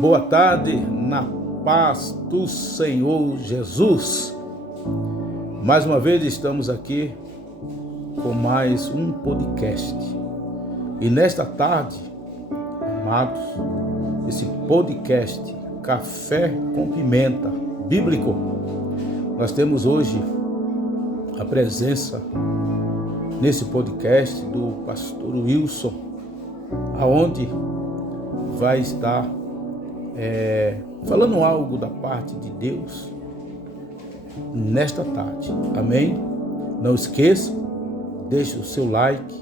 Boa tarde, na paz do Senhor Jesus. Mais uma vez estamos aqui com mais um podcast. E nesta tarde, amados, esse podcast Café com Pimenta Bíblico, nós temos hoje a presença nesse podcast do pastor Wilson, aonde vai estar falando algo da parte de Deus nesta tarde. Amém? Não esqueça, deixe o seu like,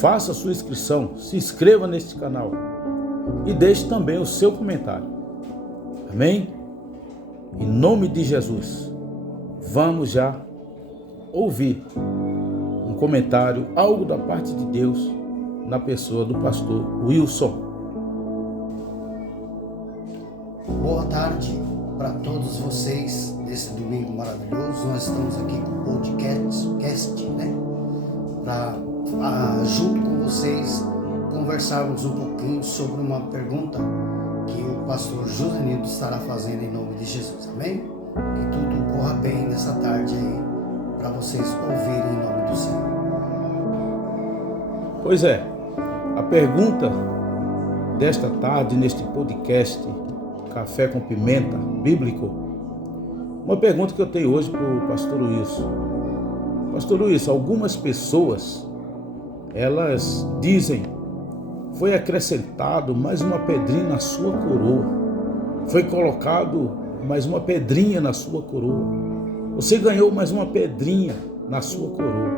faça a sua inscrição, se inscreva neste canal e deixe também o seu comentário. Amém? Em nome de Jesus, vamos já ouvir um comentário, algo da parte de Deus na pessoa do pastor Wilson. Boa tarde para todos vocês nesse domingo maravilhoso. Nós estamos aqui com o podcast, para junto com vocês conversarmos um pouquinho sobre uma pergunta que o pastor Josenildo estará fazendo em nome de Jesus. Amém? Que tudo corra bem nessa tarde aí para vocês ouvirem em nome do Senhor. Pois é, a pergunta desta tarde neste podcast Café com Pimenta Bíblico, uma pergunta que eu tenho hoje para o pastor Wilson. Pastor Wilson, algumas pessoas, elas dizem, foi acrescentado mais uma pedrinha na sua coroa, foi colocado mais uma pedrinha na sua coroa, você ganhou mais uma pedrinha na sua coroa.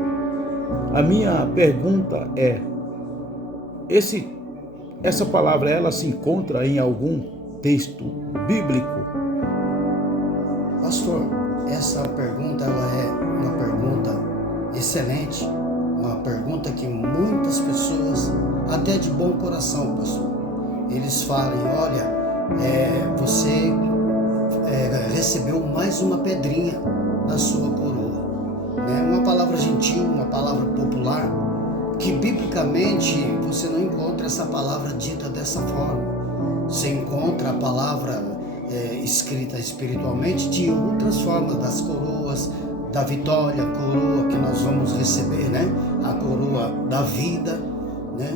A minha pergunta é, essa palavra, ela se encontra em algum texto bíblico? Pastor, essa pergunta ela é uma pergunta excelente, uma pergunta que muitas pessoas, até de bom coração, pastor, eles falam, olha, você recebeu mais uma pedrinha na sua coroa, né? Uma palavra gentil, uma palavra popular, que biblicamente você não encontra essa palavra dita dessa forma. Você encontra a palavra escrita espiritualmente de outras formas, das coroas, da vitória, a coroa que nós vamos receber, né? A coroa da vida, né?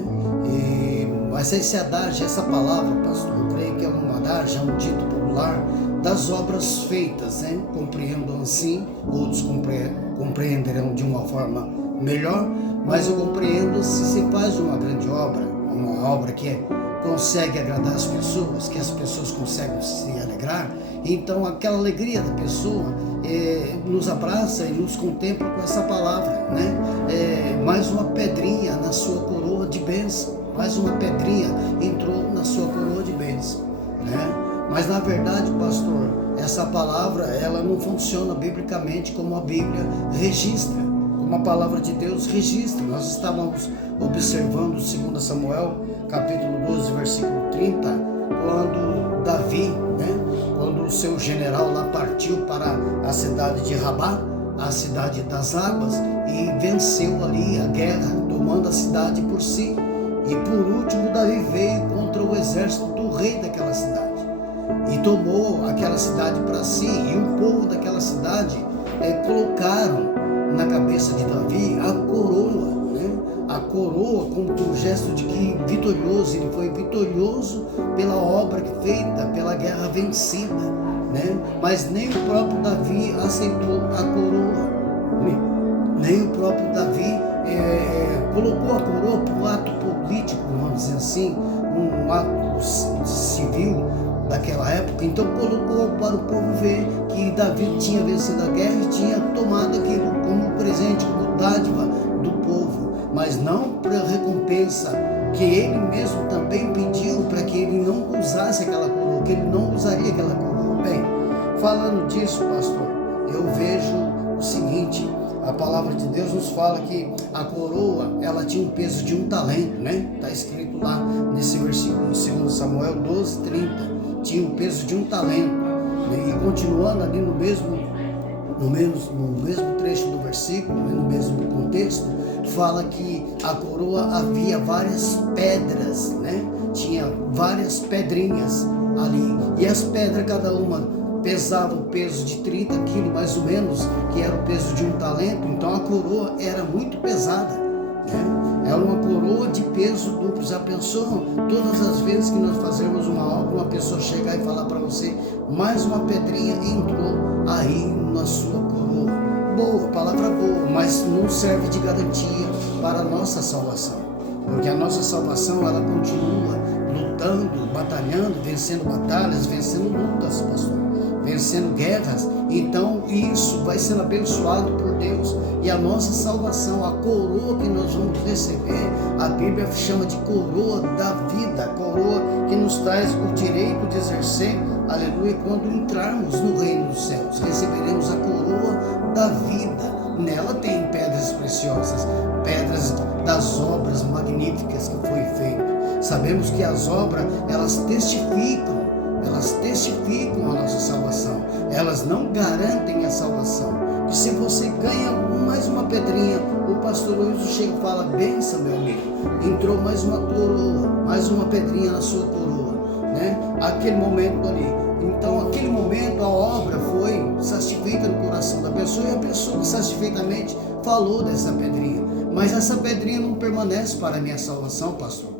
Mas esse adágio, essa palavra, pastor, eu creio que é um adágio, é um dito popular das obras feitas, né? Compreendam assim, outros compreenderão de uma forma melhor, mas eu compreendo se faz uma grande obra, uma obra que consegue agradar as pessoas, que as pessoas conseguem se alegrar, então aquela alegria da pessoa nos abraça e nos contempla com essa palavra, né? Mais uma pedrinha na sua coroa de bênção, mais uma pedrinha entrou na sua coroa de bênção, né? Mas na verdade, pastor, essa palavra ela não funciona biblicamente como a Bíblia registra, como a palavra de Deus registra. Nós estávamos observando 2 Samuel, capítulo 12, versículo 30, quando Davi, quando o seu general lá partiu para a cidade de Rabá, a cidade das águas, e venceu ali a guerra, tomando a cidade por si. E por último, Davi veio contra o exército do rei daquela cidade e tomou aquela cidade para si, e o povo daquela cidade colocaram na cabeça de Davi a coroa, a coroa como um gesto de que vitorioso, ele foi vitorioso pela obra feita, pela guerra vencida, mas nem o próprio Davi aceitou a coroa, nem o próprio Davi colocou a coroa para um ato político, vamos dizer assim, um ato civil daquela época. Então colocou para o povo ver que Davi tinha vencido a guerra e tinha tomado aquilo como presente, como dádiva do povo, mas não para recompensa, que ele mesmo também pediu para que ele não usasse aquela coroa, que ele não usaria aquela coroa. Bem, falando disso, pastor, eu vejo o seguinte, a palavra de Deus nos fala que a coroa, ela tinha um peso de um talento, Está escrito lá nesse versículo de 2 Samuel 12, 30, tinha o peso de um talento, E continuando ali no mesmo trecho do versículo, no mesmo contexto, fala que a coroa havia várias pedras, tinha várias pedrinhas ali, e as pedras, cada uma pesava o peso de 30 quilos mais ou menos, que era o peso de um talento. Então a coroa era muito pesada, né? Era uma coroa de peso duplo. Já pensou? Todas as vezes que nós fazemos uma obra, uma pessoa chegar e falar para você, mais uma pedrinha entrou aí na sua coroa. Boa, palavra boa, mas não serve de garantia para a nossa salvação, porque a nossa salvação, ela continua lutando, batalhando, vencendo batalhas, vencendo lutas, pastor, vencendo guerras. Então isso vai sendo abençoado por Deus, e a nossa salvação, a coroa que nós vamos receber, a Bíblia chama de coroa da vida, a coroa que nos traz o direito de exercer, aleluia, quando entrarmos no reino dos céus. Receberemos a coroa da vida. Nela tem pedras preciosas, pedras das obras magníficas que foi feito. Sabemos que as obras, elas testificam a nossa salvação. Elas não garantem a salvação. Que se você ganha mais uma pedrinha, o pastor Wilson chega e fala, benção, meu amigo, entrou mais uma coroa, mais uma pedrinha na sua coroa, né? Aquele momento ali. Então, aquele momento, a obra foi satisfeita no coração da pessoa, e a pessoa satisfeitamente falou dessa pedrinha. Mas essa pedrinha não permanece para a minha salvação, pastor.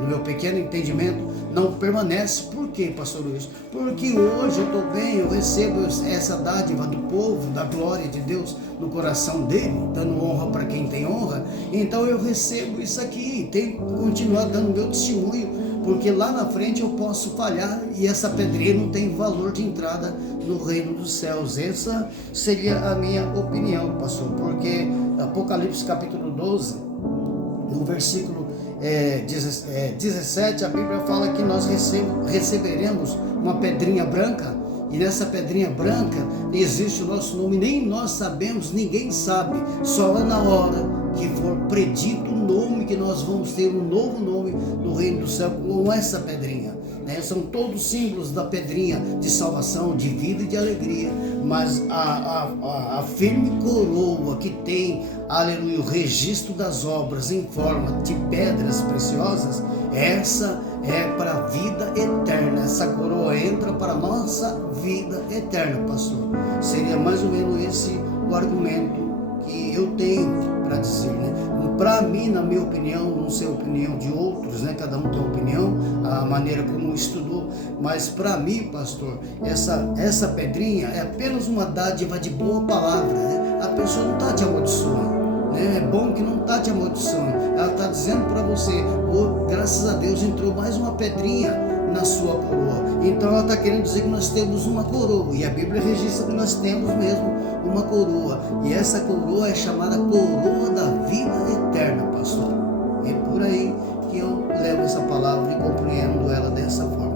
No meu pequeno entendimento, não permanece. Por quê, pastor Luiz? Porque hoje eu estou bem, eu recebo essa dádiva do povo, da glória de Deus no coração dele, dando honra para quem tem honra. Então eu recebo isso aqui, tenho que continuar dando meu testemunho, porque lá na frente eu posso falhar e essa pedrinha não tem valor de entrada no reino dos céus. Essa seria a minha opinião, pastor, porque Apocalipse capítulo 12, no versículo 17, a Bíblia fala que nós receberemos uma pedrinha branca, e nessa pedrinha branca existe o nosso nome. Nem nós sabemos, ninguém sabe, só na hora que for predito o nome, que nós vamos ter um novo nome no reino do céu com essa pedrinha, né? São todos símbolos da pedrinha de salvação, de vida e de alegria, mas a firme coroa que tem, aleluia, o registro das obras em forma de pedras preciosas, essa é para a vida eterna. Essa coroa entra para a nossa vida eterna, pastor. Seria mais ou menos esse o argumento que eu tenho para dizer, né? Para mim, na minha opinião, não sei a opinião de outros, né? Cada um tem uma opinião, a maneira como estudou, mas para mim, pastor, essa pedrinha é apenas uma dádiva de boa palavra, né? A pessoa não está te amaldiçoando, né? É bom que não está te amaldiçoando, ela está dizendo para você, graças a Deus entrou mais uma pedrinha na sua coroa. Então ela está querendo dizer que nós temos uma coroa, e a Bíblia registra que nós temos mesmo uma coroa, e essa coroa é chamada coroa da vida eterna, pastor. É por aí que eu levo essa palavra e compreendo ela dessa forma.